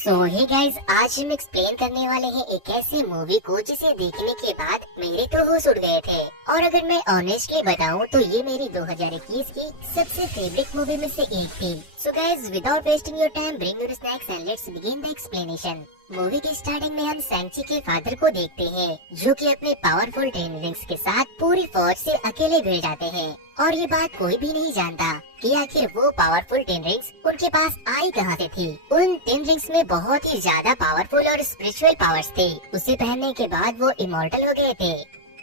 Hey guys, आज हम explain करने वाले हैं एक ऐसी मूवी को जिसे देखने के बाद मेरे तो होश उड़ गए थे। और अगर मैं ऑनेस्टली बताऊं तो ये मेरी 2021 की सबसे फेवरेट मूवी में से एक थी। So guys, without wasting your time, bring your snacks and let's begin the explanation. Movie की स्टार्टिंग में हम सैंची के फादर को देखते हैं, जो कि अपने पावरफुल 10 रिंग्स के साथ पूरी फौज से अकेले भिड़ जाते हैं। और ये बात कोई भी नहीं जानता कि आखिर वो पावरफुल 10 रिंग्स उनके पास आई कहाँ से थी। उन 10 रिंग्स में बहुत ही ज्यादा पावरफुल और स्पिरिचुअल पावर्स थे। उसे पहनने के बाद वो इमॉर्टल हो गए थे।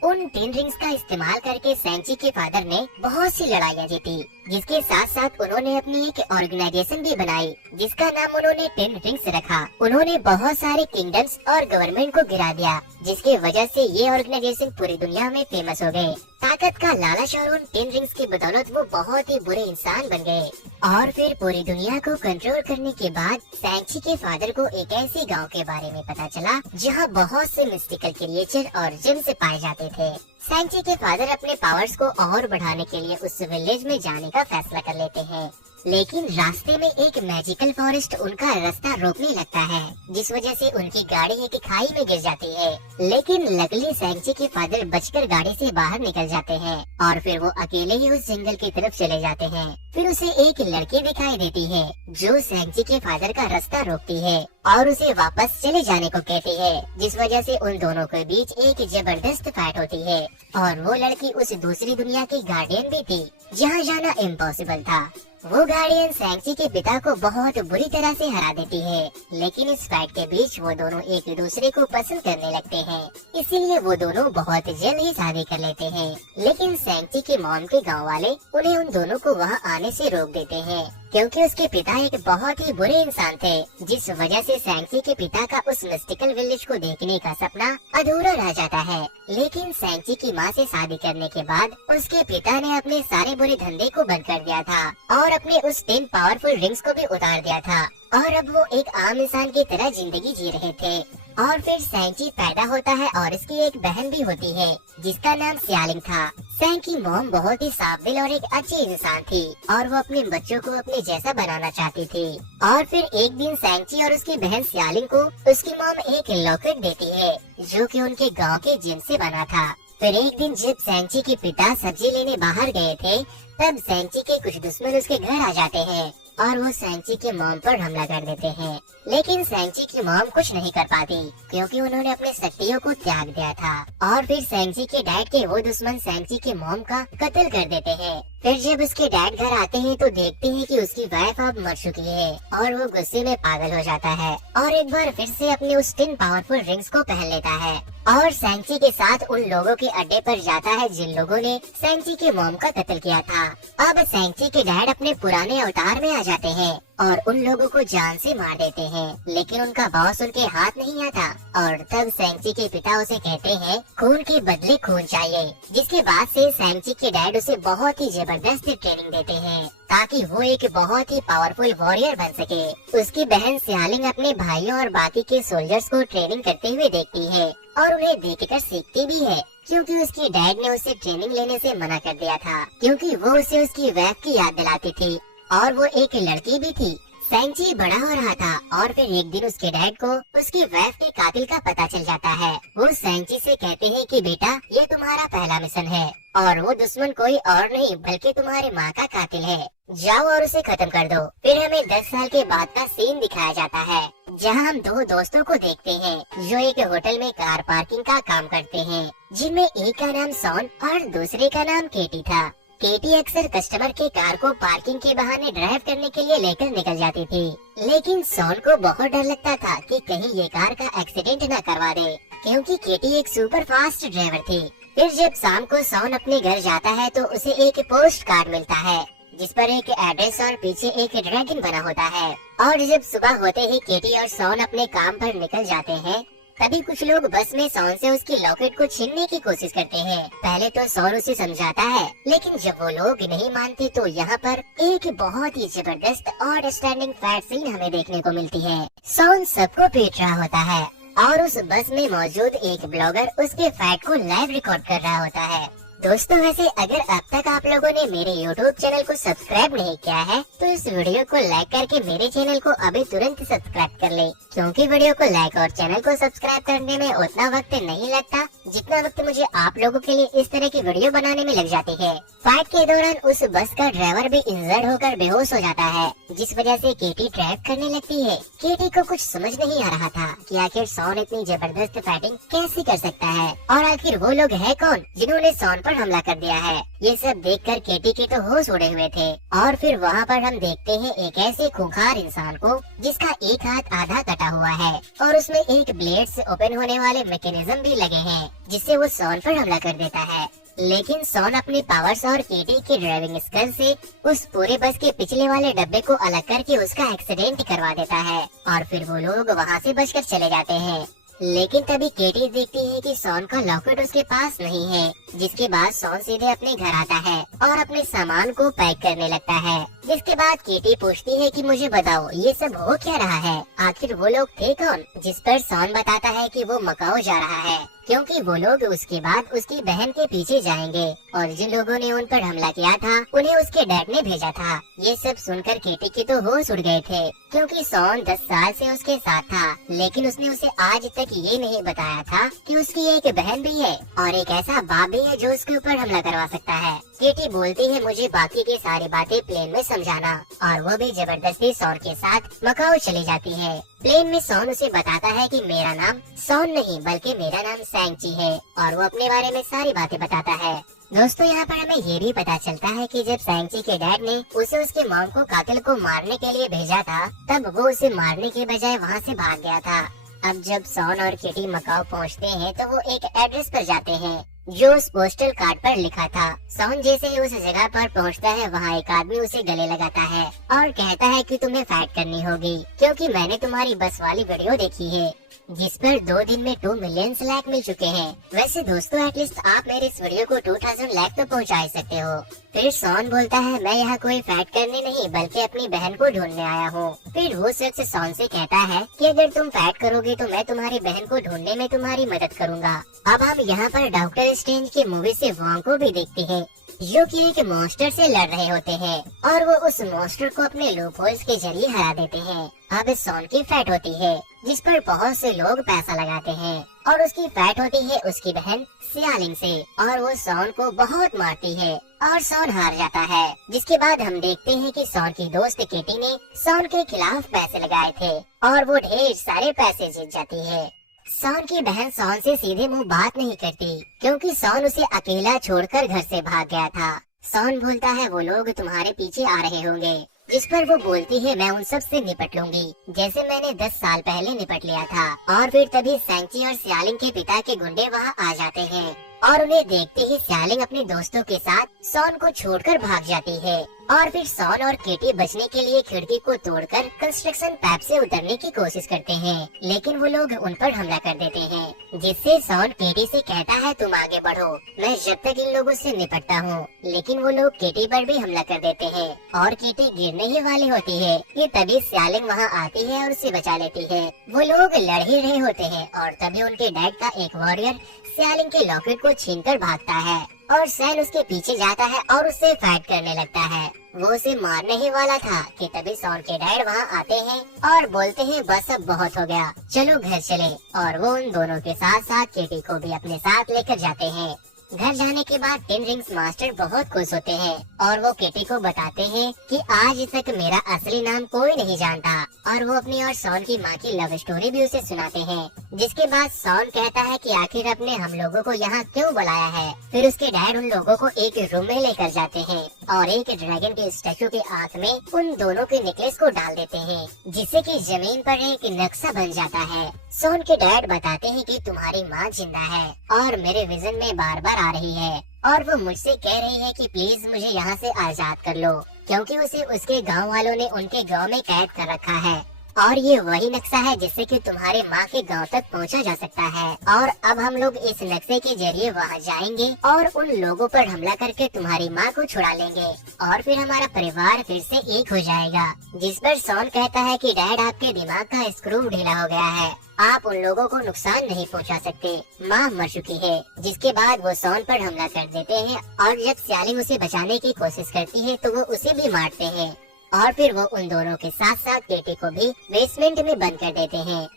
उन 10 रिंग्स का इस्तेमाल करके सैंची के फादर ने बहुत सी लड़ाइयाँ जीती, जिसके साथ साथ उन्होंने अपनी एक ऑर्गेनाइजेशन भी बनाई, जिसका नाम उन्होंने 10 रिंग्स रखा। उन्होंने बहुत सारे किंगडम्स और गवर्नमेंट को गिरा दिया, जिसके वजह से ये ऑर्गेनाइजेशन पूरी दुनिया में फेमस हो गए। ताकत का लालच और उन 10 रिंग्स की बदौलत वो बहुत ही बुरे इंसान बन गए। और फिर पूरी दुनिया को कंट्रोल करने के बाद सैंची के फादर को एक ऐसे गांव के बारे में पता चला, जहां बहुत से मिस्टिकल क्रिएचर और जिन से पाए जाते थे। सैंची के फादर अपने पावर्स को और बढ़ाने के लिए उस विलेज में जाने का फैसला कर लेते हैं, लेकिन रास्ते में एक मैजिकल फॉरेस्ट उनका रास्ता रोकने लगता है, जिस वजह से उनकी गाड़ी एक खाई में गिर जाती है। लेकिन लकीली सैंची के फादर बचकर गाड़ी से बाहर निकल जाते हैं और फिर वो अकेले ही उस जंगल की तरफ चले जाते हैं। फिर उसे एक लड़की दिखाई देती है, जो सैंची के फादर का रास्ता रोकती है और उसे वापस चले जाने को कहती है, जिस वजह से उन दोनों के बीच एक जबरदस्त फाइट होती है। और वो लड़की उस दूसरी दुनिया की गार्डियन भी थी, जहाँ जाना इम्पॉसिबल था। वो गार्डियन सैंची के पिता को बहुत बुरी तरह से हरा देती है, लेकिन इस फाइट के बीच वो दोनों एक दूसरे को पसंद करने लगते हैं, इसीलिए वो दोनों बहुत जल्द ही शादी कर लेते हैं। लेकिन सैंची के मॉम के गांव वाले उन्हें उन दोनों को वहां आने से रोक देते हैं, क्योंकि उसके पिता एक बहुत ही बुरे इंसान थे, जिस वजह से सैंची के पिता का उस मिस्टिकल विलेज को देखने का सपना अधूरा रह जाता है। लेकिन सैंची की माँ से शादी करने के बाद उसके पिता ने अपने सारे बुरे धंधे को बंद कर दिया था और अपने उस 10 पावरफुल रिंग्स को भी उतार दिया था, और अब वो एक आम इंसान की तरह जिंदगी जी रहे थे। और फिर सैंची पैदा होता है और इसकी एक बहन भी होती है, जिसका नाम सियालिंग था। सैंग की मॉम बहुत ही साफ दिल और एक अच्छी इंसान थी, और वो अपने बच्चों को अपने जैसा बनाना चाहती थी। और फिर एक दिन सैंची और उसकी बहन सियालिंग को उसकी मॉम एक लॉकेट देती है, जो कि उनके गांव के जिन से बना था। फिर एक दिन जब सैंची के पिता सब्जी लेने बाहर गए थे, तब सैंची के कुछ दुश्मन उसके घर आ जाते हैं और वो सैंची के मॉम पर हमला कर देते हैं। लेकिन सैंची की मॉम कुछ नहीं कर पाती, क्योंकि उन्होंने अपने शक्तियों को त्याग दिया था। और फिर सैंची के डैड के वो दुश्मन सैंची के मॉम का कत्ल कर देते हैं। फिर जब उसके डैड घर आते हैं तो देखते हैं कि उसकी वाइफ अब मर चुकी है, और वो गुस्से में पागल हो जाता है और एक बार फिर से अपने उस 10 पावरफुल रिंग्स को पहन लेता है और सैंची के साथ उन लोगों के अड्डे पर जाता है जिन लोगों ने सैंची के मॉम का कत्ल किया था। अब सैंची के डैड अपने पुराने अवतार में आ जाते हैं और उन लोगों को जान से मार देते हैं, लेकिन उनका बॉस उनके हाथ नहीं आता। और तब सैंची के पिता उसे कहते हैं खून के बदले खून चाहिए, जिसके बाद से सैंची के डैड उसे बहुत ही जबरदस्त ट्रेनिंग देते हैं, ताकि वो एक बहुत ही पावरफुल वॉरियर बन सके। उसकी बहन सियालिंग अपने भाइयों और बाकी के सोल्जर्स को ट्रेनिंग करते हुए देखती है और उन्हें देखकर सीखती भी है, क्योंकि उसके डैड ने उसे ट्रेनिंग लेने से मना कर दिया था, क्योंकि वो उसे उसकी वाइफ की याद दिलाती थी और वो एक लड़की भी थी। सैंची बड़ा हो रहा था और फिर एक दिन उसके डैड को उसकी वाइफ के कातिल का पता चल जाता है। वो सैंची से कहते हैं कि बेटा, ये तुम्हारा पहला मिशन है और वो दुश्मन कोई और नहीं बल्कि तुम्हारी माँ का कातिल है। जाओ और उसे खत्म कर दो। फिर हमें 10 साल के बाद का सीन दिखाया जाता है, जहाँ हम 2 दोस्तों को देखते हैं, जो एक होटल में कार पार्किंग का काम करते हैं, जिनमें एक का नाम सॉन और दूसरे का नाम केटी था। केटी अक्सर कस्टमर के कार को पार्किंग के बहाने ड्राइव करने के लिए लेकर निकल जाती थी, लेकिन सॉन को बहुत डर लगता था कि कहीं ये कार का एक्सीडेंट न करवा दे, क्योंकि केटी एक सुपर फास्ट ड्राइवर थी। फिर जब शाम को सॉन अपने घर जाता है तो उसे एक पोस्ट कार्ड मिलता है, जिस पर एक एड्रेस और पीछे एक ड्रैगन बना होता है। और जब सुबह होते ही केटी और सॉन अपने काम पर निकल जाते हैं, तभी कुछ लोग बस में सॉन से उसकी लॉकेट को छीनने की कोशिश करते हैं। पहले तो सॉन उसे समझाता है, लेकिन जब वो लोग नहीं मानते तो यहाँ पर एक बहुत ही जबरदस्त और स्टैंडिंग फाइट सीन हमें देखने को मिलती है। सॉन सबको पीट रहा होता है और उस बस में मौजूद एक ब्लॉगर उसके फाइट को लाइव रिकॉर्ड कर रहा होता है। दोस्तों, वैसे अगर अब तक आप लोगों ने मेरे YouTube चैनल को सब्सक्राइब नहीं किया है तो इस वीडियो को लाइक करके मेरे चैनल को अभी तुरंत सब्सक्राइब कर ले, क्योंकि वीडियो को लाइक और चैनल को सब्सक्राइब करने में उतना वक्त नहीं लगता जितना वक्त मुझे आप लोगों के लिए इस तरह की वीडियो बनाने में लग जाती है। फाइट के दौरान उस बस का ड्राइवर भी इंजर्ड होकर बेहोश हो जाता है, जिस वजह से केटी ट्रैक करने लगती है। केटी को कुछ समझ नहीं आ रहा था कि आखिर सॉन इतनी जबरदस्त फाइटिंग कैसे कर सकता है और आखिर वो लोग है कौन जिन्होंने सॉन पर हमला कर दिया है। ये सब देखकर केटी के तो होश उड़े हुए थे। और फिर वहाँ पर हम देखते हैं एक ऐसे खूंखार इंसान को जिसका एक हाथ आधा कटा हुआ है और उसमें एक ब्लेड से ओपन होने वाले मैकेनिज्म भी लगे हैं, जिससे वो सॉन पर हमला कर देता है। लेकिन सॉन अपने पावर्स और केटी के ड्राइविंग स्किल से उस पूरे बस के पिछले वाले डब्बे को अलग करके उसका एक्सीडेंट करवा देता है और फिर वो लोग वहाँ से बचकर चले जाते हैं। लेकिन तभी केटी देखती है कि सॉन का लॉकेट उसके पास नहीं है, जिसके बाद सॉन सीधे अपने घर आता है और अपने सामान को पैक करने लगता है। जिसके बाद केटी पूछती है कि मुझे बताओ ये सब हो क्या रहा है, आखिर वो लोग थे कौन। जिस पर सॉन बताता है कि वो मकाओ जा रहा है क्योंकि वो लोग उसके बाद उसकी बहन के पीछे जाएंगे और जिन लोगों ने उन पर हमला किया था उन्हें उसके डैड ने भेजा था। ये सब सुनकर केटी के तो होश उड़ गए थे, क्योंकि सॉन 10 साल से उसके साथ था, लेकिन उसने उसे आज तक ये नहीं बताया था कि उसकी एक बहन भी है और एक ऐसा बाप भी है जो उसके ऊपर हमला करवा सकता है। केटी बोलती है मुझे बाकी की सारी बातें प्लेन में समझाना, और वो भी जबरदस्ती सॉन के साथ मकाओ चली जाती है। प्लेन में सॉन उसे बताता है कि मेरा नाम सॉन नहीं बल्कि मेरा नाम सैंगची है और वो अपने बारे में सारी बातें बताता है। दोस्तों यहाँ पर हमें ये भी पता चलता है कि जब सैंगची के डैड ने उसे उसके मॉम को कातिल को मारने के लिए भेजा था, तब वो उसे मारने के बजाय वहाँ से भाग गया था। अब जब सॉन और किटी मकाओ पहुँचते हैं तो वो एक एड्रेस पर जाते हैं जो उस पोस्टल कार्ड पर लिखा था। सॉन जैसे ही उस जगह पर पहुंचता है, वहाँ एक आदमी उसे गले लगाता है और कहता है कि तुम्हें फाइट करनी होगी क्योंकि मैंने तुम्हारी बस वाली वीडियो देखी है जिस पर 2 दिन में 2 मिलियन लाइक मिल चुके हैं। वैसे दोस्तों एटलीस्ट आप मेरे इस वीडियो को 2000 लाइक तो पहुंचा ही सकते हो। फिर सॉन बोलता है मैं यहाँ कोई फाइट करने नहीं बल्कि अपनी बहन को ढूंढने आया हूँ। फिर वो शख्स सॉन से कहता है कि अगर तुम फाइट करोगे तो मैं तुम्हारी बहन को ढूंढने में तुम्हारी मदद करूँगा। अब हम यहाँ पर डॉक्टर स्ट्रेंज की मूवी से वॉन्ग को भी देखते हैं जो कि एक मॉन्स्टर से लड़ रहे होते हैं और वो उस मॉन्स्टर को अपने लूप होल्स के जरिए हरा देते हैं। अब सॉन की फाइट होती है जिस पर बहुत से लोग पैसा लगाते हैं और उसकी फाइट होती है उसकी बहन सियालिंग से और वो सॉन को बहुत मारती है और सॉन हार जाता है। जिसके बाद हम देखते हैं कि सॉन की दोस्त केटी ने सॉन के खिलाफ पैसे लगाए थे और वो ढेर सारे पैसे जीत जाती है। सॉन की बहन सॉन से सीधे मुंह बात नहीं करती क्योंकि सॉन उसे अकेला छोड़कर घर से भाग गया था। सॉन बोलता है वो लोग तुम्हारे पीछे आ रहे होंगे, जिस पर वो बोलती है मैं उन सब से निपट लूंगी जैसे मैंने 10 साल पहले निपट लिया था। और फिर तभी सैंगची और सियालिंग के पिता के गुंडे वहाँ आ जाते हैं और उन्हें देखते ही सियालिंग अपने दोस्तों के साथ सॉन को छोड़कर भाग जाती है और फिर सॉन और केटी बचने के लिए खिड़की को तोड़कर कंस्ट्रक्शन पैप से उतरने की कोशिश करते हैं, लेकिन वो लोग उन पर हमला कर देते हैं, जिससे सॉन केटी से कहता है तुम आगे बढ़ो, मैं जब तक इन लोगों से निपटता हूँ। लेकिन वो लोग केटी पर भी हमला कर देते हैं और केटी गिरने ही वाली होती है कि तभी सियालिंग वहाँ आती है और उसे बचा लेती है। वो लोग लड़ ही रहे होते हैं और तभी उनके डैड का एक वॉरियर सियालिंग के लॉकेट को छीनकर भागता है और सैन उसके पीछे जाता है और उससे फाइट करने लगता है। वो उसे मारने ही वाला था कि तभी सॉन के डैड वहाँ आते हैं और बोलते हैं बस अब बहुत हो गया, चलो घर चले। और वो उन दोनों के साथ साथ केटी को भी अपने साथ लेकर जाते हैं। घर जाने के बाद 10 रिंग्स मास्टर बहुत खुश होते हैं और वो केटी को बताते हैं कि आज तक मेरा असली नाम कोई नहीं जानता और वो अपनी और सॉन की माँ की लव स्टोरी भी उसे सुनाते हैं। जिसके बाद सॉन कहता है कि आखिर अपने हम लोगों को यहाँ क्यों बुलाया है। फिर उसके डैड उन लोगों को एक रूम में लेकर जाते हैं और एक ड्रैगन के स्टैचू के आँख में उन दोनों के नेकलेस को डाल देते हैं, जिससे कि जमीन पर एक नक्शा बन जाता है। सॉन के डैड बताते हैं कि तुम्हारी माँ जिंदा है और मेरे विजन में बार बार आ रही है और वो मुझसे कह रही है कि प्लीज मुझे यहाँ से आजाद कर लो क्योंकि उसे उसके गांव वालों ने उनके गांव में कैद कर रखा है और ये वही नक्शा है जिससे कि तुम्हारे माँ के गांव तक पहुँचा जा सकता है। और अब हम लोग इस नक्शे के जरिए वहाँ जाएंगे और उन लोगों पर हमला करके तुम्हारी माँ को छुड़ा लेंगे और फिर हमारा परिवार फिर से एक हो जाएगा। जिस पर सॉन कहता है कि डैड आपके दिमाग का स्क्रू ढीला हो गया है, आप उन लोगों को नुकसान नहीं पहुंचा सकते, माँ मर चुकी है। जिसके बाद वो सॉन पर हमला कर देते हैं और जब सियालिंग उसे बचाने की कोशिश करती है तो वो उसे भी मारते हैं और फिर वो उन दोनों के साथ साथ केटी को भी बेसमेंट में बंद कर देते हैं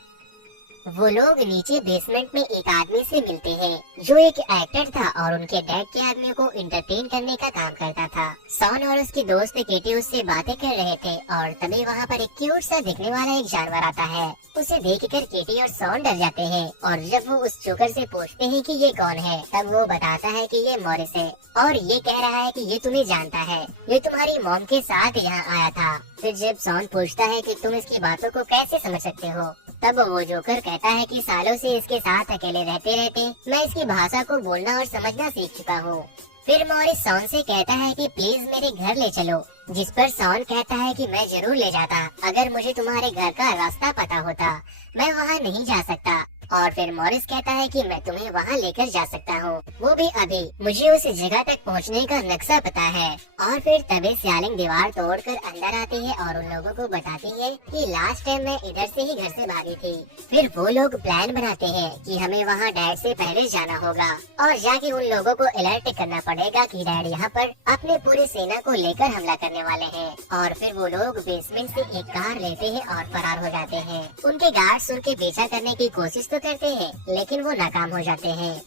वो लोग नीचे बेसमेंट में एक आदमी से मिलते हैं जो एक एक्टर था और उनके डैड के आदमी को इंटरटेन करने का काम करता था। सॉन और उसकी दोस्त केटी उससे बातें कर रहे थे और तभी वहाँ पर एक क्यूट सा दिखने वाला एक जानवर आता है। उसे देखकर केटी और सॉन डर जाते हैं और जब वो उस जोकर से पूछते हैं कि ये कौन है, तब वो बताता है कि ये मॉरिस है और ये कह रहा है कि ये तुम्हें जानता है, ये तुम्हारी मॉम के साथ यहाँ आया था। फिर जब सॉन पूछता है कि तुम इसकी बातों को कैसे समझ सकते हो, तब वो जोकर कहता है कि सालों से इसके साथ अकेले रहते रहते मैं इसकी भाषा को बोलना और समझना सीख चुका हूँ। फिर मॉरिस सॉन से कहता है कि प्लीज मेरे घर ले चलो, जिस पर सॉन कहता है कि मैं जरूर ले जाता, अगर मुझे तुम्हारे घर का रास्ता पता होता, मैं वहाँ नहीं जा सकता। और फिर मॉरिस कहता है कि मैं तुम्हें वहाँ लेकर जा सकता हूँ, वो भी अभी, मुझे उस जगह तक पहुँचने का नक्शा पता है। और फिर तभी स्यालिंग दीवार तोड़कर अंदर आती है और उन लोगों को बताती है कि लास्ट टाइम मैं इधर से ही घर से भागी थी। फिर वो लोग प्लान बनाते हैं कि हमें वहाँ डैड से पहले जाना होगा और जाके उन लोगों को अलर्ट करना पड़ेगा कि डैड यहाँ पर अपने पूरी सेना को लेकर हमला करने वाले हैं। और फिर वो लोग बेसमेंट से एक कार लेते हैं और फरार हो जाते हैं। उनके गार्ड्स उनके पीछा करने की कोशिश तो करते हैं लेकिन वो नाकाम हो जाते हैं।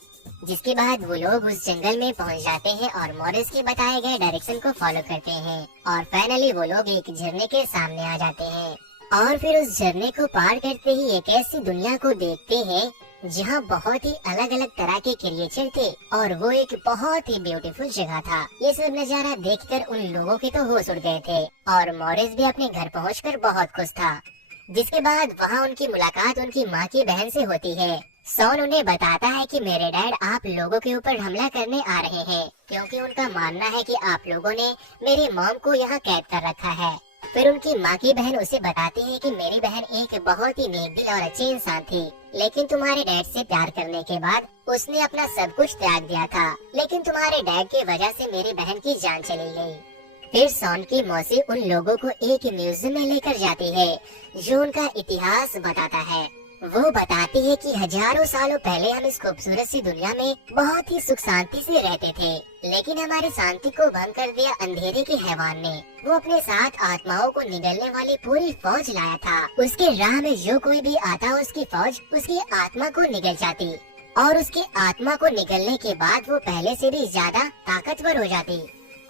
जिसके बाद वो लोग उस जंगल में पहुंच जाते हैं और मॉरिस के बताए गए डायरेक्शन को फॉलो करते हैं और फाइनली वो लोग एक झरने के सामने आ जाते हैं। और फिर उस झरने को पार करते ही एक ऐसी दुनिया को देखते हैं जहाँ बहुत ही अलग अलग तरह के क्रिएचर थे और वो एक बहुत ही ब्यूटीफुल जगह था। ये सब नजारा देखकर उन लोगों के तो होश उड़ गए थे और मॉरिस भी अपने घर पहुंचकर बहुत खुश था। जिसके बाद वहाँ उनकी मुलाकात उनकी माँ की बहन से होती है। सॉन उन्हें बताता है कि मेरे डैड आप लोगों के ऊपर हमला करने आ रहे हैं क्योंकि उनका मानना है कि आप लोगों ने मेरी मॉम को यहाँ कैद कर रखा है। फिर उनकी माँ की बहन उसे बताती है कि मेरी बहन एक बहुत ही नेक दिल और अच्छी इंसान थी, लेकिन तुम्हारे डैड से प्यार करने के बाद उसने अपना सब कुछ त्याग दिया था, लेकिन तुम्हारे डैड की वजह से मेरी बहन की जान चली गई। फिर सॉन की मौसी उन लोगों को एक म्यूजियम में लेकर जाती है जो उनका इतिहास बताता है। वो बताती है कि हजारों सालों पहले हम इस खूबसूरत सी दुनिया में बहुत ही सुख शांति से रहते थे, लेकिन हमारी शांति को भंग कर दिया अंधेरे के हैवान ने। वो अपने साथ आत्माओं को निगलने वाली पूरी फौज लाया था। उसके राह में जो कोई भी आता उसकी फौज उसकी आत्मा को निगल जाती और उसकी आत्मा को निगलने के बाद वो पहले से भी ज्यादा ताकतवर हो जाती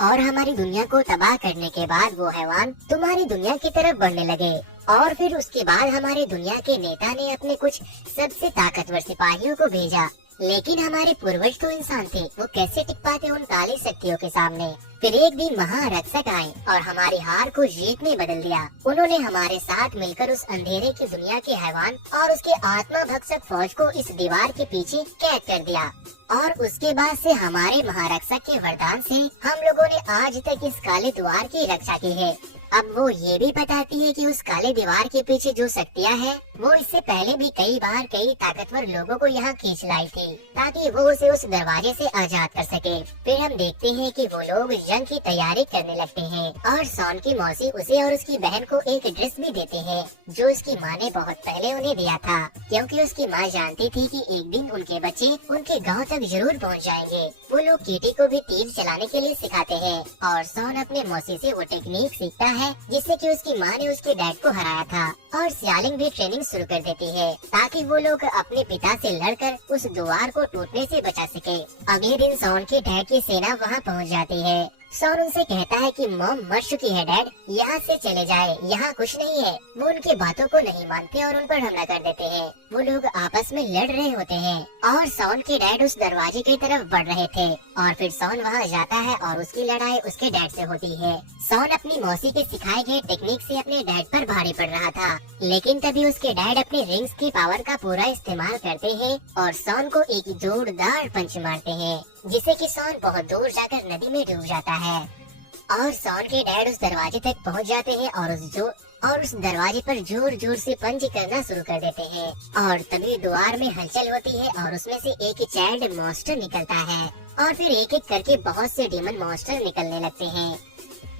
और हमारी दुनिया को तबाह करने के बाद वो हैवान तुम्हारी दुनिया की तरफ बढ़ने लगे। और फिर उसके बाद हमारी दुनिया के नेता ने अपने कुछ सबसे ताकतवर सिपाहियों को भेजा, लेकिन हमारे पूर्वज तो इंसान थे, वो कैसे टिक पाते उन काली शक्तियों के सामने। फिर एक दिन महारक्षक आए और हमारी हार को जीत में बदल दिया। उन्होंने हमारे साथ मिलकर उस अंधेरे की दुनिया के हैवान और उसके आत्मा भक्षक फौज को इस दीवार के पीछे कैद कर दिया और उसके बाद से हमारे महारक्षक के वरदान से हम लोगों ने आज तक इस काले द्वार की रक्षा की है। अब वो ये भी बताती है कि उस काले दीवार के पीछे जो शक्तियाँ हैं, वो इससे पहले भी कई बार कई ताकतवर लोगों को यहाँ खींच लाई थी ताकि वो उसे उस दरवाजे से आजाद कर सके। फिर हम देखते हैं कि वो लोग जंग की तैयारी करने लगते हैं और सॉन की मौसी उसे और उसकी बहन को एक ड्रेस भी देते हैं जो उसकी माँ ने बहुत पहले उन्हें दिया था, क्योंकि उसकी माँ जानती थी कि एक दिन उनके बच्चे उनके गाँव तक जरूर पहुँच जाएंगे। वो लोग केटी को भी तीर चलाने के लिए सिखाते हैं और सॉन अपने मौसी से वो टेक्निक सीखता है जिससे कि उसकी माँ ने उसके डैड को हराया था। और स्यालिंग भी ट्रेनिंग शुरू कर देती है ताकि वो लोग अपने पिता से लड़कर उस द्वार को टूटने से बचा सके। अगले दिन सॉन के डैड की सेना वहाँ पहुँच जाती है। सॉन उनसे कहता है कि मॉम मर चुकी है डैड, यहाँ से चले जाए, यहाँ कुछ नहीं है। वो उनकी बातों को नहीं मानते और उन पर हमला कर देते हैं। वो लोग आपस में लड़ रहे होते हैं और सॉन के डैड उस दरवाजे की तरफ बढ़ रहे थे और फिर सॉन वहाँ जाता है और उसकी लड़ाई उसके डैड से होती है। सॉन अपनी मौसी के सिखाए गए टेक्निक से अपने डैड पर भारी पड़ रहा था, लेकिन तभी उसके डैड अपने रिंग्स की पावर का पूरा इस्तेमाल करते हैं और सॉन को एक जोरदार पंच मारते हैं जिससे कि सॉन बहुत दूर जाकर नदी में डूब जाता है। और सॉन के डैड उस दरवाजे तक पहुंच जाते हैं और उस दरवाजे पर जोर जोर से पंच करना शुरू कर देते हैं और तभी द्वार में हलचल होती है और उसमें से एक चाइल्ड मॉन्स्टर निकलता है और फिर एक एक करके बहुत से डीमन मॉन्स्टर निकलने लगते हैं।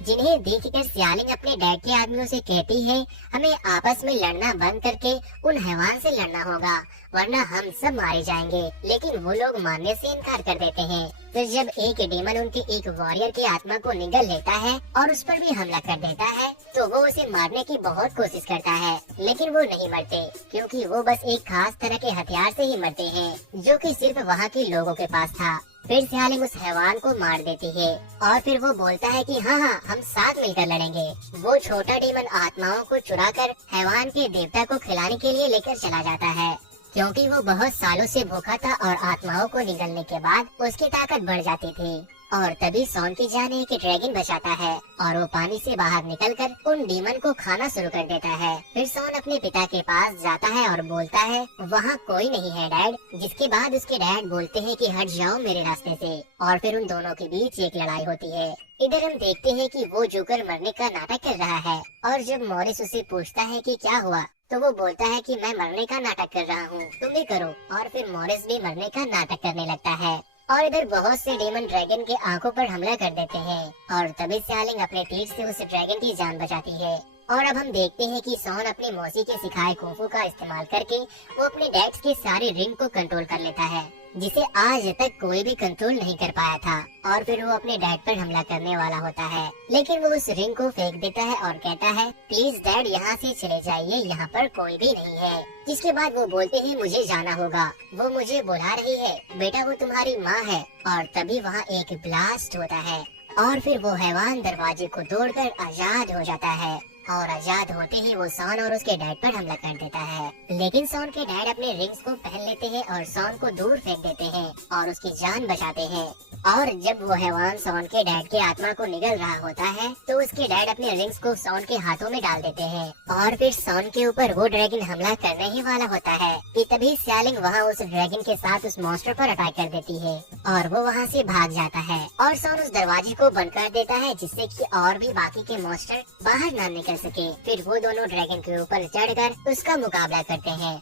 जिन्हें देखकर सियालिंग अपने डैड के आदमियों से कहती है हमें आपस में लड़ना बंद करके उन हैवान से लड़ना होगा, वरना हम सब मारे जाएंगे। लेकिन वो लोग मानने से इनकार कर देते हैं। फिर जब एक डीमन उनके एक वॉरियर की आत्मा को निगल लेता है और उस पर भी हमला कर देता है, तो वो उसे मारने की बहुत कोशिश करता है, लेकिन वो नहीं मरते, क्योंकि वो बस एक खास तरह के हथियार से ही मरते हैं, जो कि सिर्फ वहाँ के लोगों के पास था। फिर सियालिंग उस हैवान को मार देती है और फिर वो बोलता है कि हाँ हम साथ मिलकर लड़ेंगे। वो छोटा डीमन आत्माओं को चुराकर हैवान के देवता को खिलाने के लिए लेकर चला जाता है, क्योंकि वो बहुत सालों से भूखा था और आत्माओं को निगलने के बाद उसकी ताकत बढ़ जाती थी। और तभी सॉन की जान एक ड्रैगन बचाता है और वो पानी से बाहर निकलकर उन डीमन को खाना शुरू कर देता है। फिर सॉन अपने पिता के पास जाता है और बोलता है वहाँ कोई नहीं है डैड, जिसके बाद उसके डैड बोलते हैं कि हट जाओ मेरे रास्ते से। और फिर उन दोनों के बीच एक लड़ाई होती है। इधर हम देखते हैं कि वो जोकर मरने का नाटक कर रहा है और जब मॉरिस उसे पूछता है कि क्या हुआ, तो वो बोलता है कि मैं मरने का नाटक कर रहा हूँ, तुम भी करो। और फिर मॉरिस भी मरने का नाटक करने लगता है और इधर बहुत से डेमन ड्रैगन के आंखों पर हमला कर देते हैं और तभी सियालिंग अपने तीर से उस ड्रैगन की जान बचाती है। और अब हम देखते हैं कि सॉन अपनी मौसी के सिखाए कुंफू का इस्तेमाल करके वो अपने डैड्स के सारे रिंग को कंट्रोल कर लेता है, जिसे आज तक कोई भी कंट्रोल नहीं कर पाया था। और फिर वो अपने डैड पर हमला करने वाला होता है, लेकिन वो उस रिंग को फेंक देता है और कहता है प्लीज डैड यहाँ से चले जाइए, यहाँ पर कोई भी नहीं है। जिसके बाद वो बोलते हैं मुझे जाना होगा, वो मुझे बुला रही है, बेटा वो तुम्हारी माँ है। और तभी वहाँ एक ब्लास्ट होता है और फिर वो हैवान दरवाजे को तोड़कर आजाद हो जाता है और आजाद होते ही वो सॉन और उसके डैड पर हमला कर देता है। लेकिन सॉन के डैड अपने रिंग्स को पहन लेते हैं और सॉन को दूर फेंक देते हैं और उसकी जान बचाते हैं। और जब वो हैवान सॉन के डैड के आत्मा को निगल रहा होता है, तो उसके डैड अपने रिंग्स को सॉन के हाथों में डाल देते हैं और फिर सॉन के ऊपर वो ड्रैगन हमला करने ही वाला होता है कि तभी सियालिंग वहाँ उस ड्रैगन के साथ उस मॉन्स्टर पर अटैक कर देती है और वो वहाँ से भाग जाता है और सॉन उस दरवाजे को बंद कर देता है, जिससे कि और भी बाकी के मॉन्स्टर बाहर ना निकल सके। फिर वो दोनों ड्रैगन के ऊपर चढ़कर उसका मुकाबला करते हैं।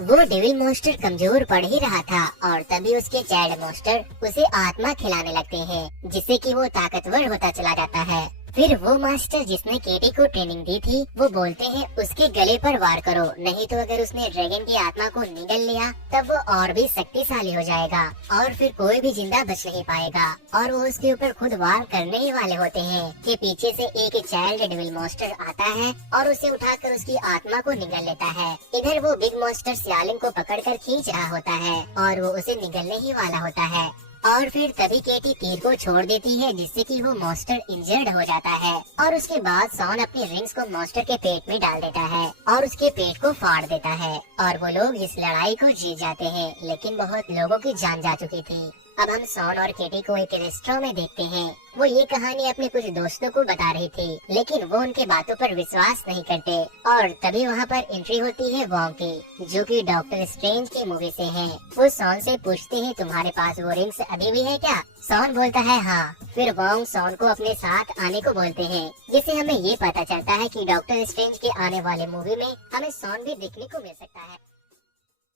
वो डेविल मॉन्स्टर कमजोर पड़ ही रहा था और तभी उसके चाइल्ड मॉन्स्टर उसे आत्मा खिलाने लगते हैं, जिससे कि वो ताकतवर होता चला जाता है। फिर वो मास्टर जिसने केटी को ट्रेनिंग दी थी, वो बोलते हैं उसके गले पर वार करो, नहीं तो अगर उसने ड्रैगन की आत्मा को निगल लिया तब वो और भी शक्तिशाली हो जाएगा और फिर कोई भी जिंदा बच नहीं पाएगा। और वो उसके ऊपर खुद वार करने ही वाले होते हैं कि पीछे से एक चाइल्ड डेविल मॉन्स्टर आता है और उसे उठाकर उसकी आत्मा को निगल लेता है। इधर वो बिग मॉन्स्टर सियालिंग को पकड़कर खींच रहा होता है और वो उसे निगलने ही वाला होता है। और फिर तभी केटी तीर को छोड़ देती है, जिससे कि वो मॉन्स्टर इंजर्ड हो जाता है। और उसके बाद सॉन अपनी रिंग्स को मॉन्स्टर के पेट में डाल देता है और उसके पेट को फाड़ देता है और वो लोग इस लड़ाई को जीत जाते हैं, लेकिन बहुत लोगों की जान जा चुकी थी। अब हम सॉन और केटी को एक रेस्टोरेंट में देखते हैं। वो ये कहानी अपने कुछ दोस्तों को बता रही थी, लेकिन वो उनके बातों पर विश्वास नहीं करते। और तभी वहाँ पर एंट्री होती है वॉन्ग की, जो कि डॉक्टर स्ट्रेंज की मूवी से है। वो सॉन से पूछते हैं तुम्हारे पास वो रिंग्स अभी भी है क्या? सॉन बोलता है हाँ। फिर वॉन्ग सॉन को अपने साथ आने को बोलते हैं, जिससे हमें ये पता चलता है कि डॉक्टर स्ट्रेंज के आने वाले मूवी में हमें सॉन भी देखने को मिल सकता है।